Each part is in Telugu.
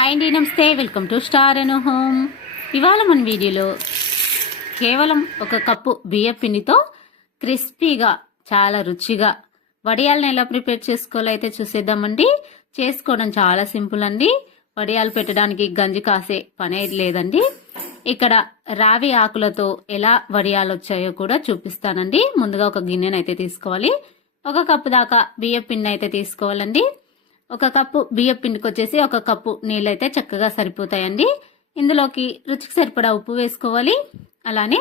హాయ్ అండి నమస్తే welcome to star Anu home ఇవాళ మన వీడియోలో కేవలం ఒక కప్పు బియ్య పిండితో క్రిస్పీగా చాలా రుచిగా వడియాలను ఎలా ప్రిపేర్ చేసుకోవాలో అయితే చూసేద్దామండి. చేసుకోవడం చాలా సింపుల్ అండి. వడియాలు పెట్టడానికి గంజి కాసే పనే లేదండి. ఇక్కడ రావి ఆకులతో ఎలా వడియాలు వచ్చాయో కూడా చూపిస్తానండి. ముందుగా ఒక గిన్నెనైతే తీసుకోవాలి. ఒక కప్పు దాకా బియ్య పిండి అయితే తీసుకోవాలండి. ఒక కప్పు బియ్య పిండికి వచ్చేసి ఒక కప్పు నీళ్ళైతే చక్కగా సరిపోతాయండి. ఇందులోకి రుచికి సరిపడా ఉప్పు వేసుకోవాలి. అలానే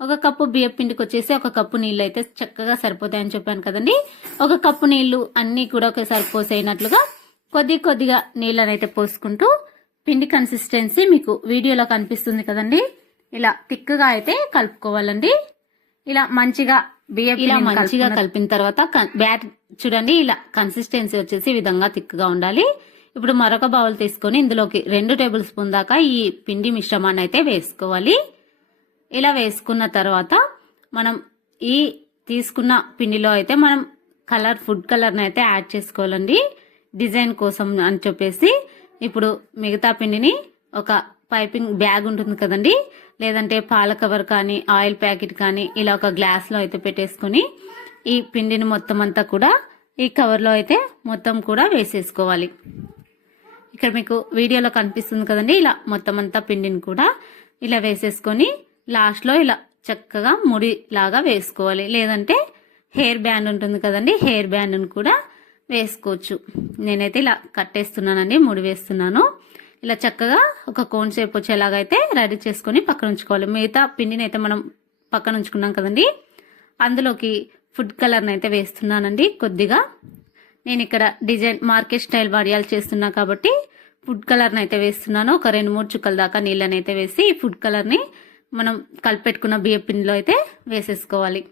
ఒక కప్పు బియ్య పిండికి వచ్చేసి ఒక కప్పు నీళ్ళు అయితే చక్కగా సరిపోతాయని చెప్పాను కదండి. ఒక కప్పు నీళ్ళు అన్నీ కూడా ఒకసారి పోసేయనట్లుగా కొద్ది కొద్దిగా నీళ్ళనైతే పోసుకుంటూ పిండి కన్సిస్టెన్సీ మీకు వీడియోలో కనిపిస్తుంది కదండి. ఇలా తిక్కుగా అయితే కలుపుకోవాలండి. ఇలా మంచిగా ఇలా మంచిగా కలిపిన తర్వాత బ్యాట్ చూడండి ఇలా కన్సిస్టెన్సీ వచ్చేసి ఈ విధంగా తిక్కుగా ఉండాలి. ఇప్పుడు మరొక బౌల్ తీసుకొని ఇందులోకి రెండు టేబుల్ స్పూన్ దాకా ఈ పిండి మిశ్రమాన్ని అయితే వేసుకోవాలి. ఇలా వేసుకున్న తర్వాత మనం ఈ తీసుకున్న పిండిలో అయితే మనం కలర్ ఫుడ్ కలర్ని అయితే యాడ్ చేసుకోవాలండి. డిజైన్ కోసం అని చెప్పేసి ఇప్పుడు మిగతా పిండిని ఒక పైపింగ్ బ్యాగ్ ఉంటుంది కదండి. లేదంటే పాల కవర్ కానీ ఆయిల్ ప్యాకెట్ కానీ ఇలా ఒక గ్లాస్లో అయితే పెట్టేసుకొని ఈ పిండిని మొత్తం అంతా కూడా ఈ కవర్లో అయితే మొత్తం కూడా వేసేసుకోవాలి. ఇక్కడ మీకు వీడియోలో కనిపిస్తుంది కదండి. ఇలా మొత్తం అంతా పిండిని కూడా ఇలా వేసేసుకొని లాస్ట్లో ఇలా చక్కగా ముడి లాగా వేసుకోవాలి. లేదంటే హెయిర్ బ్యాండ్ ఉంటుంది కదండి. హెయిర్ బ్యాండ్ను కూడా వేసుకోవచ్చు. నేనైతే ఇలా కట్టేస్తున్నానండి ముడి వేస్తున్నాను. ఇలా చక్కగా ఒక కోన్ షేప్ వచ్చేలాగైతే రెడీ చేసుకొని పక్కన ఉంచుకోవాలి. మిగతా పిండిని అయితే మనం పక్కన ఉంచుకున్నాం కదండి. అందులోకి ఫుడ్ కలర్ని అయితే వేస్తున్నానండి కొద్దిగా. నేను ఇక్కడ డిజైన్ మార్కెట్ స్టైల్ వడియాలు చేస్తున్నా కాబట్టి ఫుడ్ కలర్ని అయితే వేస్తున్నాను. ఒక రెండు మూడు చుక్కల దాకా నీళ్ళని అయితే వేసి ఈ ఫుడ్ కలర్ని మనం కలిపెట్టుకున్న బియ్య పిండిలో అయితే వేసేసుకోవాలి.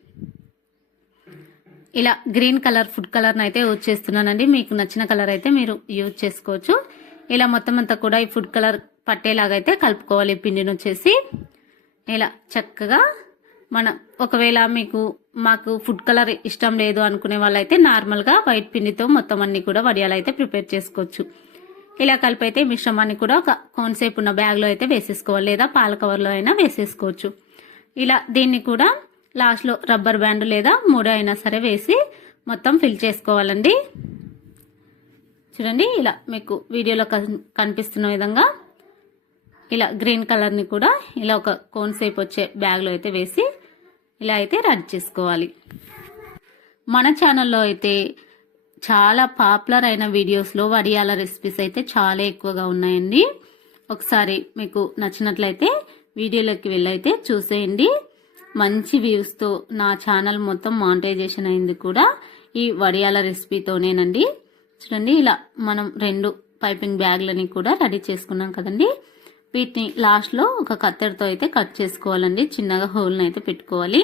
ఇలా గ్రీన్ కలర్ ఫుడ్ కలర్ని అయితే యూజ్ చేస్తున్నానండి. మీకు నచ్చిన కలర్ అయితే మీరు యూజ్ చేసుకోవచ్చు. ఇలా మొత్తం అంతా కూడా ఈ ఫుడ్ కలర్ పట్టేలాగా అయితే కలుపుకోవాలి. ఈ పిండిని వచ్చేసి ఇలా చక్కగా మనం ఒకవేళ మీకు మాకు ఫుడ్ కలర్ ఇష్టం లేదు అనుకునే వాళ్ళైతే నార్మల్గా వైట్ పిండితో మొత్తం అన్ని కూడా వడియాలు అయితే ప్రిపేర్ చేసుకోవచ్చు. ఇలా కలిపి అయితే మిశ్రమాన్ని కూడా ఒక కోన్సేపు ఉన్న బ్యాగ్లో అయితే వేసేసుకోవాలి లేదా పాల కవర్లో అయినా వేసేసుకోవచ్చు. ఇలా దీన్ని కూడా లాస్ట్లో రబ్బర్ బ్యాండ్ లేదా మూడు అయినా సరే వేసి మొత్తం ఫిల్ చేసుకోవాలండి. చూడండి ఇలా మీకు వీడియోలో కన్- కనిపిస్తున్న విధంగా ఇలా గ్రీన్ కలర్ని కూడా ఇలా ఒక కోన్ సేప్ వచ్చే బ్యాగ్లో అయితే వేసి ఇలా అయితే రెడీ చేసుకోవాలి. మన ఛానల్లో అయితే చాలా పాపులర్ అయిన వీడియోస్లో వడియాల రెసిపీస్ అయితే చాలా ఎక్కువగా ఉన్నాయండి. ఒకసారి మీకు నచ్చినట్లయితే వీడియోలోకి వెళ్ళైతే చూసేయండి. మంచి వ్యూస్తో నా ఛానల్ మొత్తం మానిటైజేషన్ అయింది కూడా ఈ వడియాల రెసిపీతోనేనండి చూడండి ఇలా మనం రెండు పైపింగ్ బ్యాగ్లని కూడా రెడీ చేసుకున్నాం కదండి. వీటిని లాస్ట్లో ఒక కత్తెరతో అయితే కట్ చేసుకోవాలండి. చిన్నగా హోల్ని అయితే పెట్టుకోవాలి.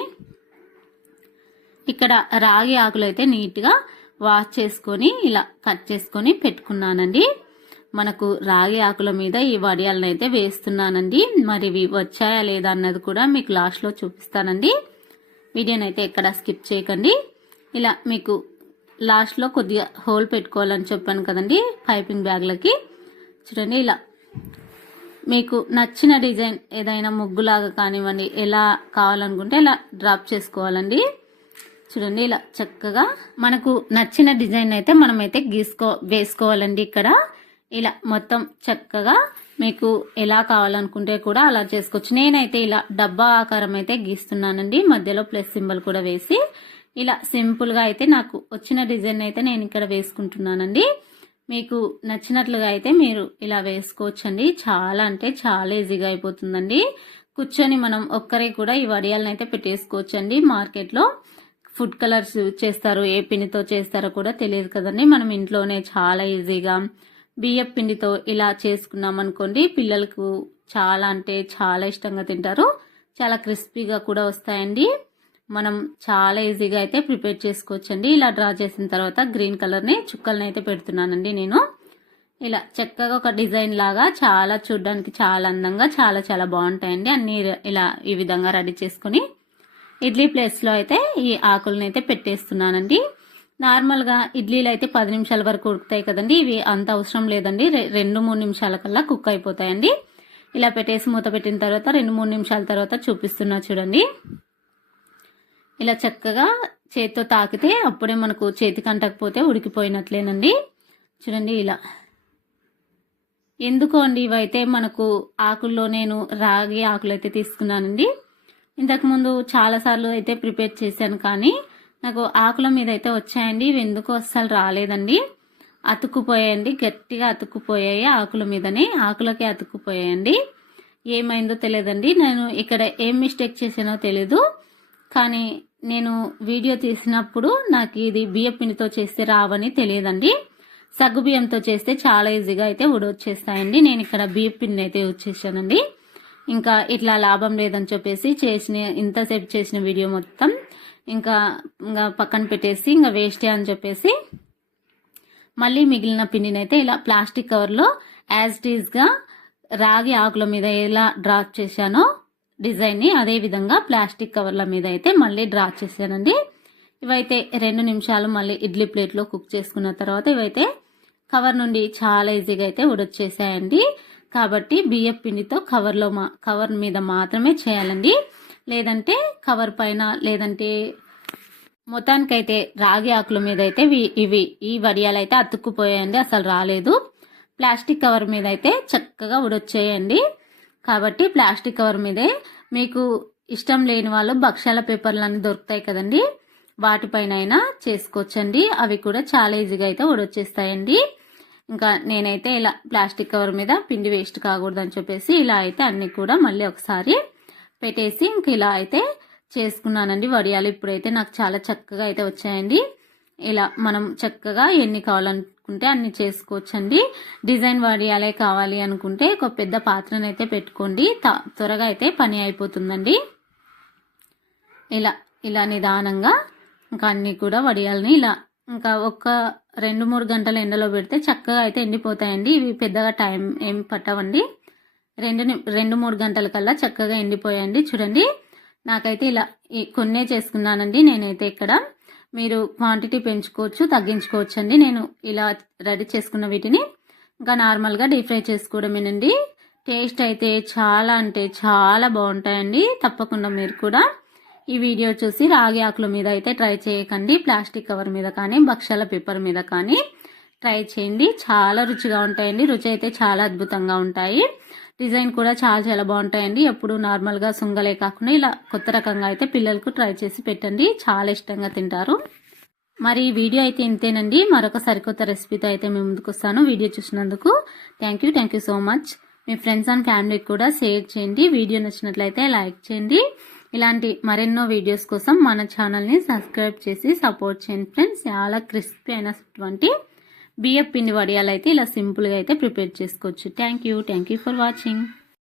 ఇక్కడ రాగి ఆకులు అయితే నీట్గా వాష్ చేసుకొని ఇలా కట్ చేసుకొని పెట్టుకున్నానండి. మనకు రాగి ఆకుల మీద ఈ వడియాలను అయితే వేస్తున్నానండి. మరి ఇవి వచ్చాయా లేదా అన్నది కూడా మీకు లాస్ట్లో చూపిస్తానండి. వీడియోని అయితే ఎక్కడ స్కిప్ చేయకండి. ఇలా మీకు లాస్ట్లో కొద్దిగా హోల్ పెట్టుకోవాలని చెప్పాను కదండి పైపింగ్ బ్యాగ్లకి. చూడండి ఇలా. మీకు నచ్చిన డిజైన్ ఏదైనా ముగ్గులాగా కానివ్వండి ఎలా కావాలనుకుంటే ఇలా డ్రాప్ చేసుకోవాలండి. చూడండి ఇలా చక్కగా మనకు నచ్చిన డిజైన్ అయితే మనమైతే గీసుకో వేసుకోవాలండి ఇక్కడ. ఇలా మొత్తం చక్కగా మీకు ఎలా కావాలనుకుంటే కూడా అలా చేసుకోవచ్చు. నేనైతే ఇలా డబ్బా ఆకారం అయితే గీస్తున్నానండి. మధ్యలో ప్లస్ సింబల్ కూడా వేసి ఇలా సింపుల్గా అయితే నాకు వచ్చిన డిజైన్ అయితే నేను ఇక్కడ వేసుకుంటున్నానండి. మీకు నచ్చినట్లుగా అయితే మీరు ఇలా వేసుకోవచ్చండి. చాలా అంటే చాలా ఈజీగా అయిపోతుందండి. కూర్చొని మనం ఒక్కరే కూడా ఈ వడియాలను అయితే పెట్టేసుకోవచ్చండి మార్కెట్లో. ఫుడ్ కలర్స్ యూజ్ చేస్తారు ఏ పిండితో చేస్తారో కూడా తెలియదు కదండి. మనం ఇంట్లోనే చాలా ఈజీగా బియ్యం పిండితో ఇలా చేసుకున్నాం అనుకోండి పిల్లలకు చాలా అంటే చాలా ఇష్టంగా తింటారు. చాలా క్రిస్పీగా కూడా వస్తాయండి. మనం చాలా ఈజీగా అయితే ప్రిపేర్ చేసుకోవచ్చండి. ఇలా డ్రా చేసిన తర్వాత గ్రీన్ కలర్ని చుక్కల్ని అయితే పెడుతున్నానండి నేను. ఇలా చక్కగా ఒక డిజైన్ లాగా చాలా చూడడానికి చాలా అందంగా చాలా చాలా బాగుంటాయండి. అన్ని ఇలా ఈ విధంగా రెడీ చేసుకుని ఇడ్లీ ప్లేస్లో అయితే ఈ ఆకులను అయితే పెట్టేస్తున్నానండి. నార్మల్గా ఇడ్లీలు అయితే పది నిమిషాల వరకు ఉడుకుతాయి కదండి. ఇవి అంత అవసరం లేదండి. రెండు మూడు నిమిషాల కల్లా కుక్ అయిపోతాయండి. ఇలా పెట్టేసి మూత పెట్టిన తర్వాత రెండు మూడు నిమిషాల తర్వాత చూపిస్తున్నా చూడండి. ఇలా చక్కగా చేతితో తాకితే అప్పుడే మనకు చేతికి అంటకపోతే ఉడికిపోయినట్లేనండి. చూడండి ఇలా. ఎందుకు అండి ఇవైతే మనకు ఆకుల్లో నేను రాగి ఆకులు అయితే తీసుకున్నానండి ఇంతకుముందు చాలాసార్లు అయితే ప్రిపేర్ చేశాను కానీ నాకు ఆకుల మీద అయితే వచ్చాయండి. ఇవి ఎందుకు అస్సలు రాలేదండి. అతుక్కుపోయాయండి. గట్టిగా అతుక్కుపోయాయి ఆకుల మీదనే. ఆకులకే అతుక్కుపోయాయండి. ఏమైందో తెలియదండి. నేను ఇక్కడ ఏం మిస్టేక్ చేశానో తెలీదు. కానీ నేను వీడియో తీసినప్పుడు నాకు ఇది బియ్య పిండితో చేస్తే రావని తెలియదండి. సగ్గు బియ్యంతో చేస్తే చాలా ఈజీగా అయితే ఉడొచ్చేస్తాయండి నేను ఇక్కడ బియ్య పిండిని అయితే యూజ్ చేశానండి. ఇంకా ఇట్లా లాభం లేదని చెప్పేసి చేసిన ఇంతసేపు చేసిన వీడియో మొత్తం ఇంకా ఇంకా పక్కన పెట్టేసి ఇంకా వేస్టే అని చెప్పేసి మళ్ళీ మిగిలిన పిండిని అయితే ఇలా ప్లాస్టిక్ కవర్లో యాజ్ టీజ్గా రాగి ఆకుల మీద ఎలా డ్రాప్ చేశానో డిజైన్ని అదే విధంగా ప్లాస్టిక్ కవర్ల మీద అయితే మళ్ళీ డ్రా చేశానండి. ఇవైతే రెండు నిమిషాలు మళ్ళీ ఇడ్లీ ప్లేట్లో కుక్ చేసుకున్న తర్వాత ఇవైతే కవర్ నుండి చాలా ఈజీగా అయితే ఉడొచ్చేసాయండి. కాబట్టి బియ్యం పిండితో కవర్లో మా కవర్ మీద మాత్రమే చేయాలండి. లేదంటే కవర్ పైన లేదంటే మొత్తానికైతే రాగి ఆకుల మీద అయితే ఇవి- ఇవి ఈ వడియాలు అయితే అతుక్కుపోయాయండి అసలు రాలేదు. ప్లాస్టిక్ కవర్ మీద అయితే చక్కగా ఉడొచ్చేయండి. కాబట్టి ప్లాస్టిక్ కవర్ మీదే మీకు ఇష్టం లేని వాళ్ళు భక్ష్యాల పేపర్లు అన్నీ దొరుకుతాయి కదండి. వాటిపైన చేసుకోవచ్చండి. అవి కూడా చాలా ఈజీగా అయితే ఉడొచ్చేస్తాయండి ఇంకా నేనైతే ఇలా ప్లాస్టిక్ కవర్ మీద పిండి వేస్ట్ కాకూడదని చెప్పేసి ఇలా అయితే అన్ని కూడా మళ్ళీ ఒకసారి పెట్టేసి ఇంక ఇలా అయితే చేసుకున్నానండి. వడియాలు ఇప్పుడైతే నాకు చాలా చక్కగా అయితే వచ్చాయండి. ఇలా మనం చక్కగా ఎన్ని కావాలనుకుంటే అన్ని చేసుకోవచ్చండి. డిజైన్ వడియాలే కావాలి అనుకుంటే ఒక పెద్ద పాత్రను అయితే పెట్టుకోండి. త- త్వరగా అయితే పని అయిపోతుందండి. ఇలా ఇలా నిదానంగా ఇంకా అన్ని కూడా వడియాలని ఇలా ఇంకా ఒక రెండు మూడు గంటలు ఎండలో పెడితే చక్కగా అయితే ఎండిపోతాయండి. ఇవి పెద్దగా టైం ఏం పట్టవండి. రెండు రెండు మూడు గంటల కల్లా చక్కగా ఎండిపోయాయండి. చూడండి. నాకైతే ఇలా ఈ కొన్నే చేసుకున్నానండి నేనైతే ఇక్కడ. మీరు క్వాంటిటీ పెంచుకోవచ్చు తగ్గించుకోవచ్చు అండి నేను ఇలా రెడీ చేసుకున్న వీటిని ఇంకా నార్మల్గా డీప్ ఫ్రై చేసుకోవడమేనండి. టేస్ట్ అయితే చాలా అంటే చాలా బాగుంటాయండి. తప్పకుండా మీరు కూడా ఈ వీడియో చూసి రాగి ఆకుల మీద అయితే ట్రై చేయకండి. ప్లాస్టిక్ కవర్ మీద కానీ భక్షాల పేపర్ మీద కానీ ట్రై చేయండి. చాలా రుచిగా ఉంటాయండి. రుచి అయితే చాలా అద్భుతంగా ఉంటాయి. డిజైన్ కూడా చాలా చాలా బాగుంటాయండి. ఎప్పుడు నార్మల్గా సుంగలే కాకుండా ఇలా కొత్త రకంగా అయితే పిల్లలకు ట్రై చేసి పెట్టండి. చాలా ఇష్టంగా తింటారు. మరి ఈ వీడియో అయితే ఇంతేనండి. మరొక సరికొత్త రెసిపీతో అయితే మేము ముందుకు వస్తాను. వీడియో చూసినందుకు thank you thank you so much me friends and ఫ్యామిలీకి కూడా షేర్ చేయండి. వీడియో నచ్చినట్లయితే లైక్ చేయండి. ఇలాంటి మరెన్నో వీడియోస్ కోసం మన ఛానల్ని సబ్స్క్రైబ్ చేసి సపోర్ట్ చేయండి ఫ్రెండ్స్ చాలా క్రిస్పీ అయినటువంటి బియ్యం పిండి వడియాలు అయితే ఇలా సింపుల్గా అయితే ప్రిపేర్ చేసుకోవచ్చు. Thank you thank you for watching